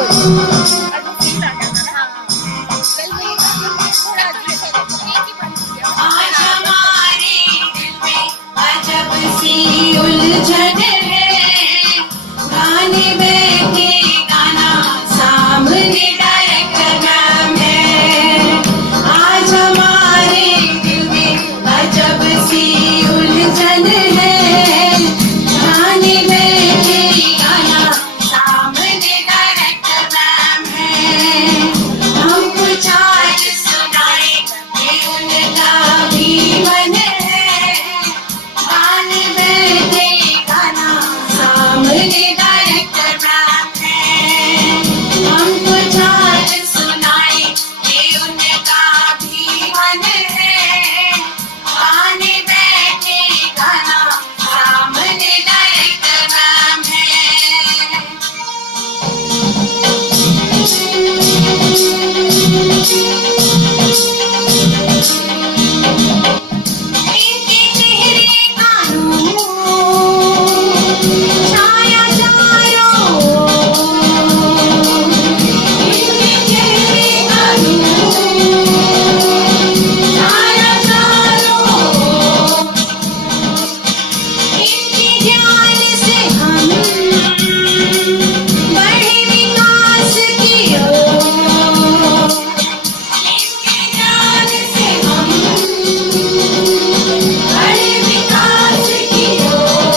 आज हमारे दिल में अजब सी उलझन है, गाने बैठे गाना सामने डायरेक्टर मैम है। आज हमारे दिल में अजब सी उलझन है, गाने बैठे गाना सामने डायरेक्टर मैम है। हम कुछ आज सुनाए ये उनका भी मन है, गाने बैठे गाना सामने डायरेक्टर मैम है। हम कुछ आज सुनाए ये उनका भी मन है, गाने बैठे गाना सामने डायरेक्टर मैम है। इनके चेहरे का नूर छाया चारों ओर, इनके चेहरे का नूर छाया चारों ओर। इनके ज्ञान से हम बढ़े विकास की ओर, इनके ज्ञान से हम बड़े विकास की ओर।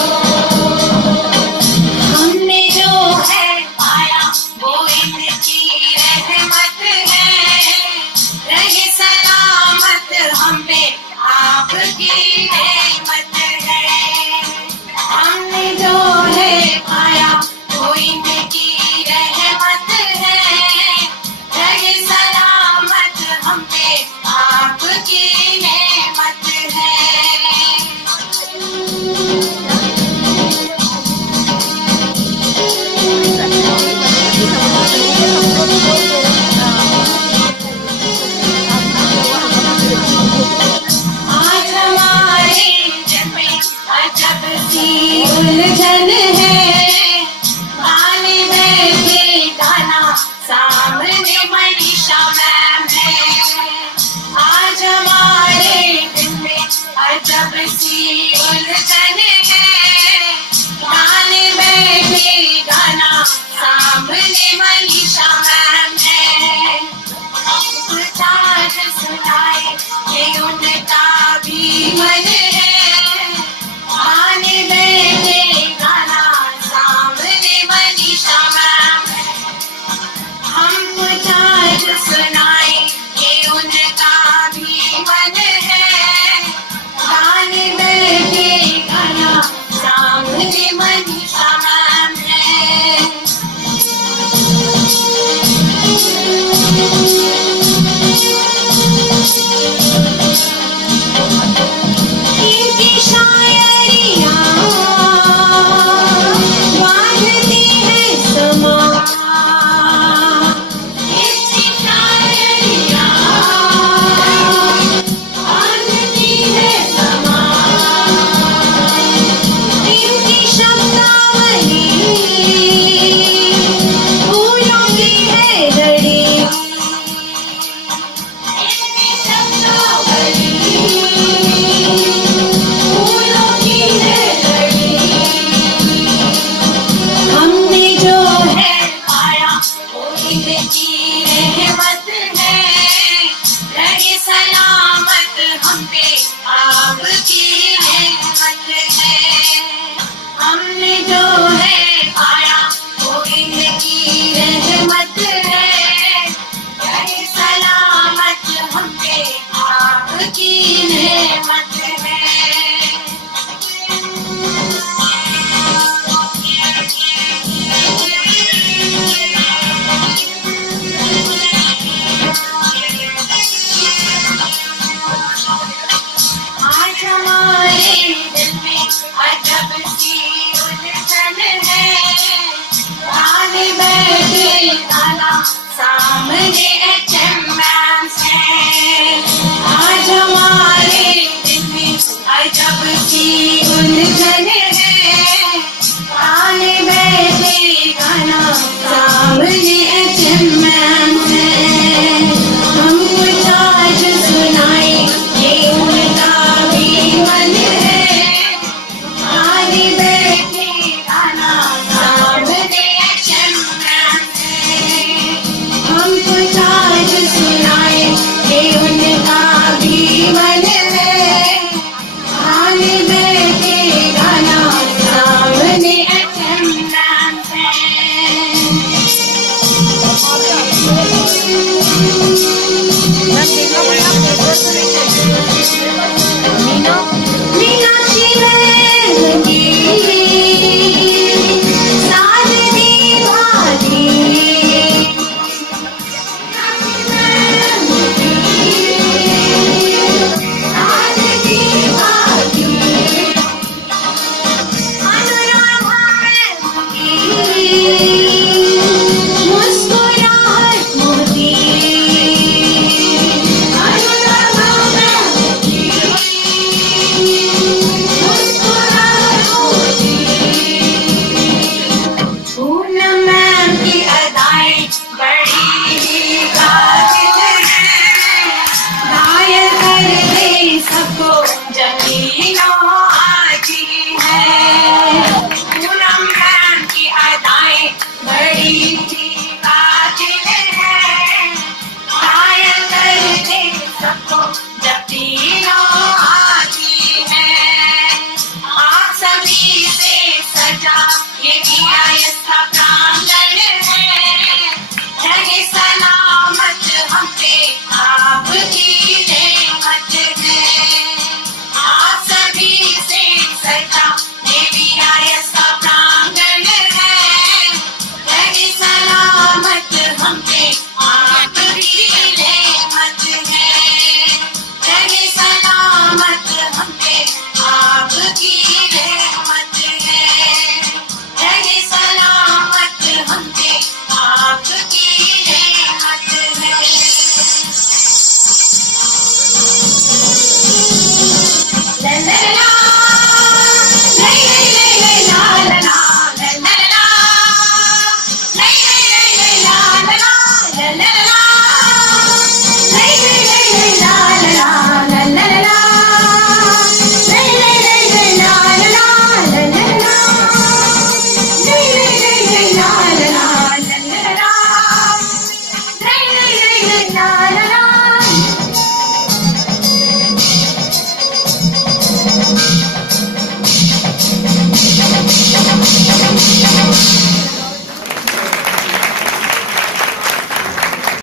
हमने जो है पाया वो इनकी रहमत है, रहे सलामत हम पे आपकी नेमत है। हमने जो है पाया वो इनकी रहमत है, रहे सलामत हम पे आपकी नेमत है। आज हमारे दिल में अजब सी उलझन है, गाने बैठे गाना सामने मनीषा मैम है। आज हमारे दिल में अजब सी उलझन है, गाने बैठे गाना सामने मनीषा मैम है। कुछ आज सुनाए ये उनका भी मन है, गाने बैठे गाना सामने मनीषा मैम है। हम कुछ आज सुनाए ये उनका भी मन है, गाने बैठे गाना सामने मनीषा मैम है। इनकी शायरियाँ बांधती है समा, इनकी शायरियाँ बांधती है समा। इनकी शब्दावली फूलों की है लड़ी, इनकी शब्दावली फूलों की है लड़ी। हमने जो है पाया वो इनकी रहमत है, रहे सलामत हम पे आपकी नेमत है। हमने जो है पाया वो इनकी रहमत है, रहे सलामत हम पे आपकी नेमत है। आज हमारे दिल में अजब सी उलझन है, गाने बैठे गाना सामने HM मैम है। आज हमारे दिल में अजब सी उलझन